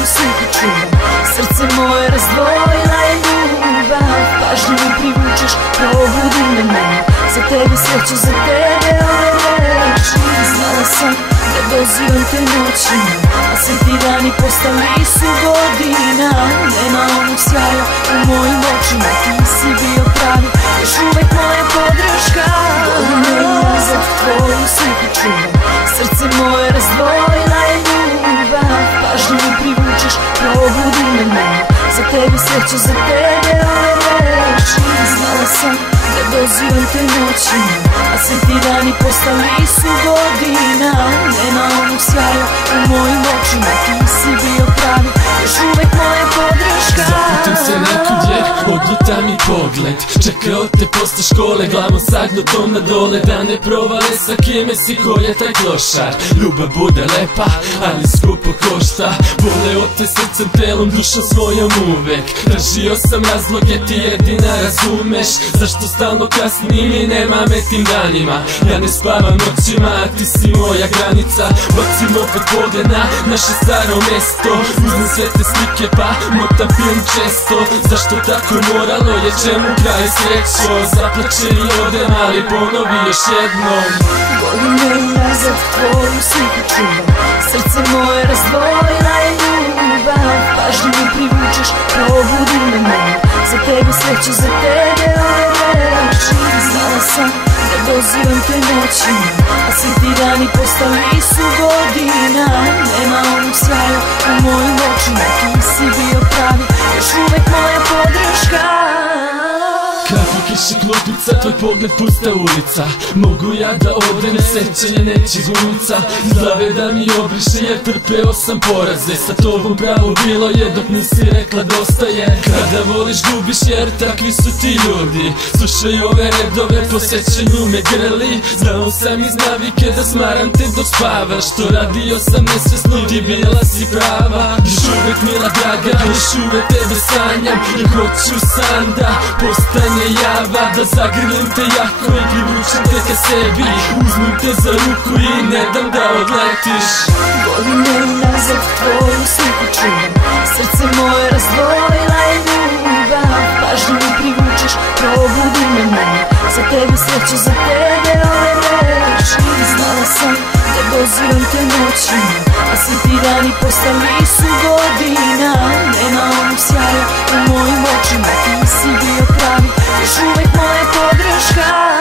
tvoju sliku čuvam. Srce moje razdvojila je ljubav. Pažnju mi privučeš, probudi me mene. Za tebe sreću, za tebe ove reči. Znala sam da dozivam te noćima, a sve ti dani postali su godina. Nema onog sjaja u mojim očima, ti si bio pravi, još uvek moja podrška. Godine nazad tvoju sliku čuvam. Srce moje razdvojila je ljubav. Pažnju mi privučeš, probudi me mene. Za tebe sreću, za tebe ove reči. Znala sam da dozivam te noćima, a sve ti dani postali su godina. Nema onog sjaja u mojim očima, ti si bio pravi, još uvek moja podrška. Zaputim se nekud je, odluta mi pogled. Čekao te posle škole, glavom sagnutom na dole. Da ne provale sa kime si, ko je taj klošar. Ljubav bude lepa, ali skupo košta. Voleo te srcem, telom, dušom svojom uvek. Tražio sam razloge, ti jedina razumeš. Zašto stalno kasnim i nema me tim danima. Ja ne spavam noćima, a ti si moja granica. Bacim opet pogled na naše staro mesto. Uzmem sve te slike pa motam film često. Zašto tako moralo je, čemu kraj srećo? Zaplače i odem, ali ponovi još jednom. Godine nazad tvoju sliku čuvam. Srce moje razdvojila je ljubav. Pažnju mi privučeš, probudi me mene. Za tebe sreću, za tebe ove reči. Znala sam da dozivam te noćima, a svi ti dani postali su godina. Nema onog sjaja u mojim očima, ti si bio pravi, još uvek moja podrška. Kakva kiša klupica, tvoj pogled pusta ulica. Mogu ja da odem, sećanje neće glumica. Iz glave da mi obriše, jer trpeo sam poraze. Sa tobom pravo bilo je dok nisi rekla dosta je. Kada voliš gubiš, jer takvi su ti ljudi. Slušaj ove redove, po sećanju me greli. Znao sam iz navike da smaram te dok spavaš. To radio sam nesvesno, ti bila si prava. Još uvek mila draga, još uvek tebe sanjam. I hoću sam da postane java, da zagrlim te jako i privučem te ka sebi. Uzmem te za ruku i ne dam da odletiš. Godine nazad tvoju sliku čuvam. Srce moje razdvojila je ljubav. Pažnju mi privučeš, probudi me mene. Za tebe sreću, za tebe ove reči. Znala sam da dozivam te noćima, a svi ti dani postali su godina. Nema onog sjaja u mojim očima, ti si bio pravi, još uvek moja podrška.